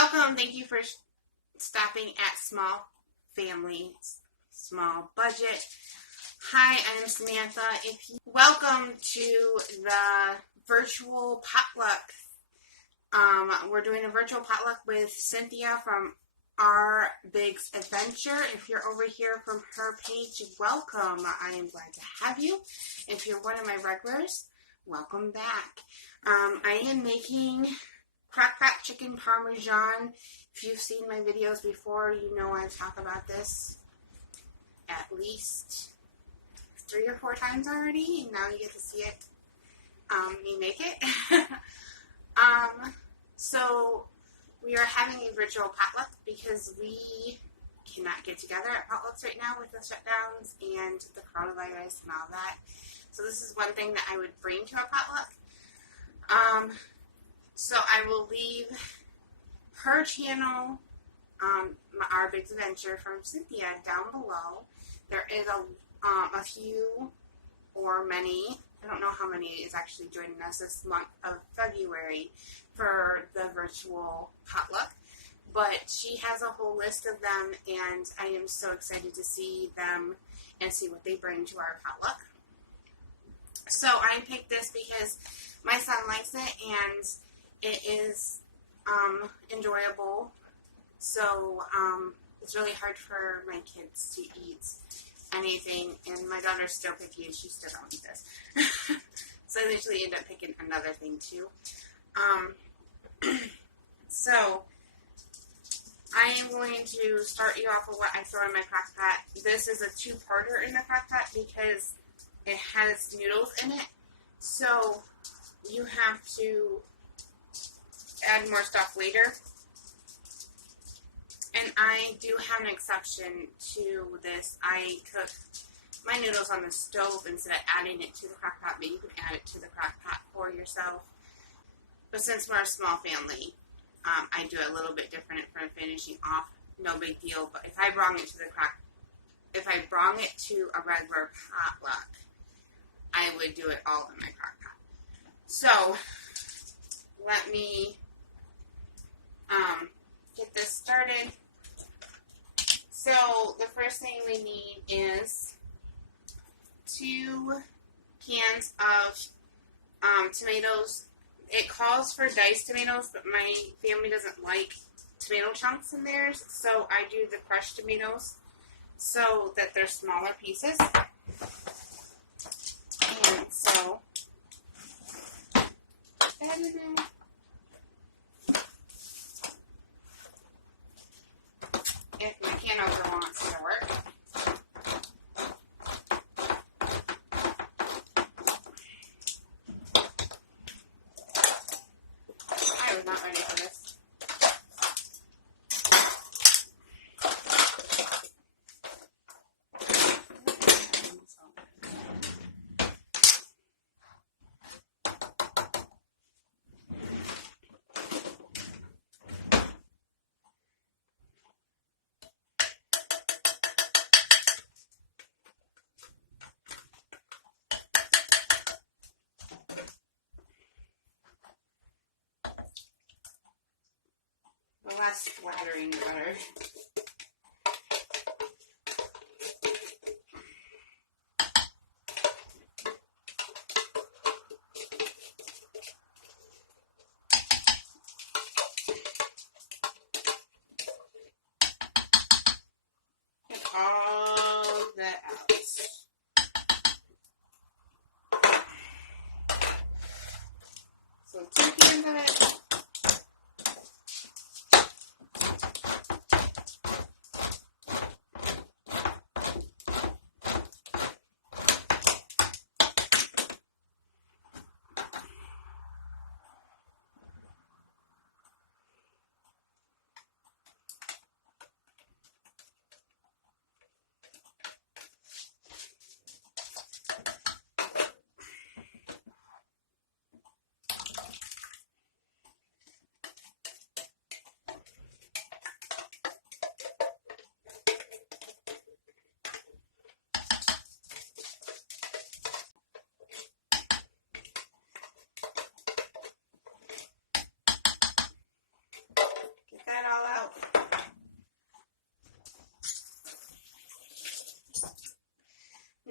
Welcome. Thank you for stopping at Small Family, Small Budget. Hi, I'm Samantha. Welcome to the Virtual Potluck. We're doing a Virtual Potluck with Cynthia from Our Big's Adventure. If you're over here from her page, welcome. I am glad to have you. If you're one of my regulars, welcome back. I am making Crockpot Chicken Parmesan. If you've seen my videos before, you know I talk about this at least 3 or 4 times already, and now you get to see it, me make it. So we are having a virtual potluck because we cannot get together at potlucks right now with the shutdowns and the coronavirus and all that. So this is one thing that I would bring to a potluck. So I will leave her channel, Our Big's Adventure from Cynthia, down below. There is a few or many, I don't know how many is actually joining us this month of February for the virtual potluck, but she has a whole list of them, and I am so excited to see them and see what they bring to our potluck. So I picked this because my son likes it, and it is enjoyable. So it's really hard for my kids to eat anything, and my daughter's still picky, and she still don't eat this. So I usually end up picking another thing too. So I am going to start you off with what I throw in my Crackpot. This is a 2-parter in the Crackpot because it has noodles in it. So you have to add more stuff later. And I do have an exception to this. I cook my noodles on the stove instead of adding it to the Crackpot, but you can add it to the Crackpot for yourself. But since we're a small family, I do it a little bit different for finishing off. No big deal. But if I brought it to a regular potluck, I would do it all in my Crackpot. So let me get this started. So the first thing we need is 2 cans of tomatoes. It calls for diced tomatoes, but my family doesn't like tomato chunks in theirs, so I do the crushed tomatoes so that they're smaller pieces. And so put that in there. If my can opener wants to work. I was not ready for this. Less splattering butter. Get all that out. So 2 cans of it.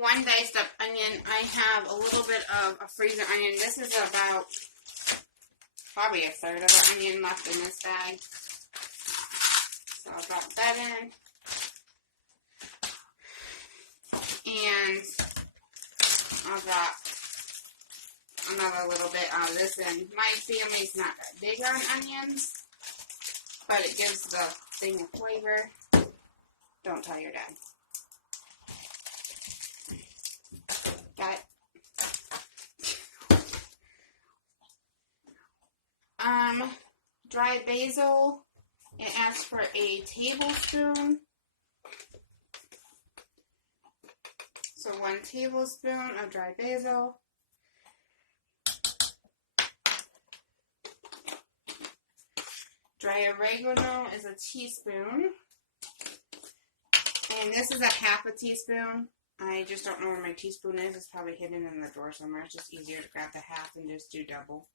1 diced up onion. I have a little bit of a freezer onion. This is about probably a third of the onion left in this bag. So I'll drop that in. And I'll drop another little bit of this in. My family's not that big on onions, but it gives the thing a flavor. Don't tell your dad. Got it? Dried basil. It asks for a tablespoon. So 1 tablespoon of dried basil. Dry oregano is a teaspoon. And this is a half a teaspoon. I just don't know where my teaspoon is. It's probably hidden in the drawer somewhere. It's just easier to grab the half and just do double.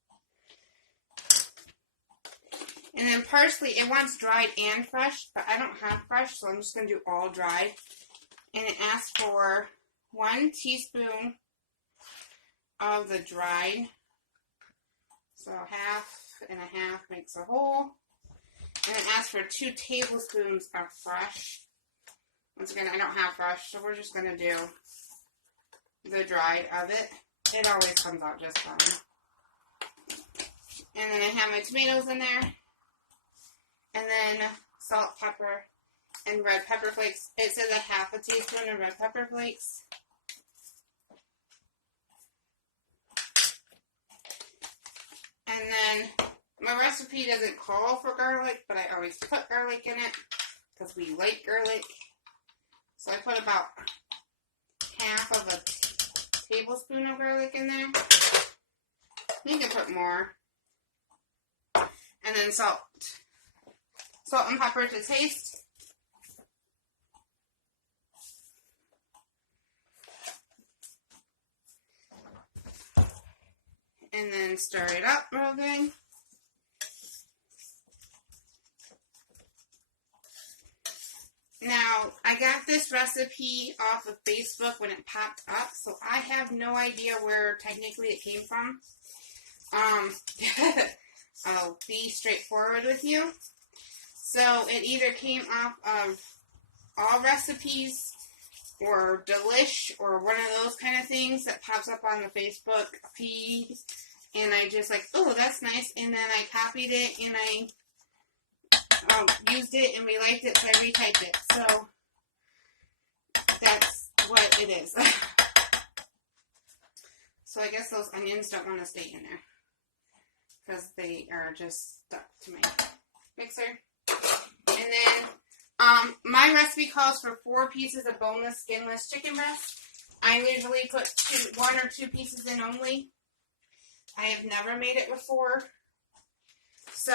And then parsley, it wants dried and fresh, but I don't have fresh, so I'm just going to do all dried. And it asks for 1 teaspoon of the dried. So half and a half makes a whole. And it asks for 2 tablespoons of fresh. Once again, I don't have fresh, so we're just going to do the dried of it. It always comes out just fine. And then I have my tomatoes in there. And then salt, pepper, and red pepper flakes. It says a half a teaspoon of red pepper flakes. And then my recipe doesn't call for garlic, but I always put garlic in it because we like garlic. So I put about half of a tablespoon of garlic in there. You can put more. And then salt. Salt and pepper to taste. And then stir it up real good. Now, I got this recipe off of Facebook when it popped up, so I have no idea where technically it came from. I'll be straightforward with you. So, it either came off of All Recipes or Delish or one of those kind of things that pops up on the Facebook feed. And I just like, oh, that's nice. And then I copied it and I used it and we liked it, so I retyped it. So that's what it is. So I guess those onions don't want to stay in there because they are just stuck to my mixer. And then my recipe calls for 4 pieces of boneless, skinless chicken breast. I usually put 1 or 2 pieces in only. I have never made it before, so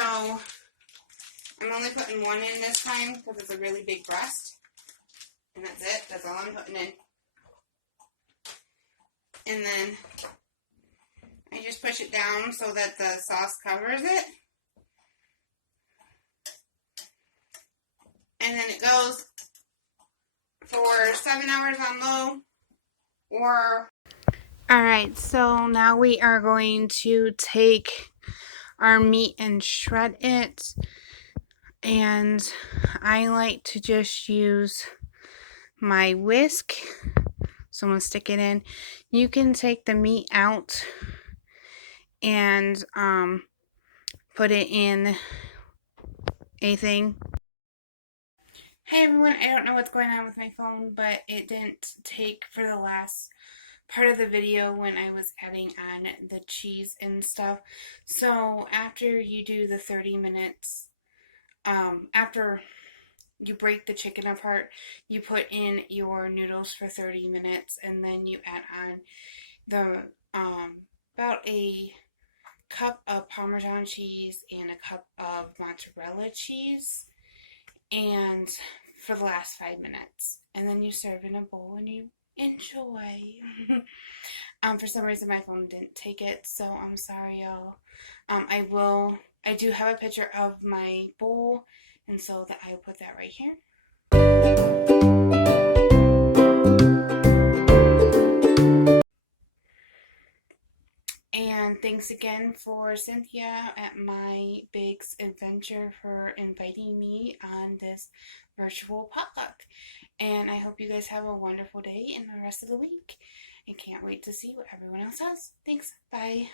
I'm only putting 1 in this time because it's a really big breast. And that's it. That's all I'm putting in. And then I just push it down so that the sauce covers it. And then it goes for 7 hours on low or... Alright, so now we are going to take our meat and shred it. And I like to just use my whisk. So I'm going to stick it in. You can take the meat out and put it in a thing. Hey everyone, I don't know what's going on with my phone, but it didn't take for the last part of the video when I was adding on the cheese and stuff. So after you do the 30 minutes, after you break the chicken apart, you put in your noodles for 30 minutes and then you add on the about a cup of Parmesan cheese and a cup of mozzarella cheese, and for the last 5 minutes, and then you serve in a bowl and you enjoy. For some reason my phone didn't take it, so I'm sorry y'all. I do have a picture of my bowl, and so that I will put that right here. Thanks again for Cynthia at My Bakes Adventure for inviting me on this virtual potluck. And I hope you guys have a wonderful day and the rest of the week. I can't wait to see what everyone else has. Thanks. Bye.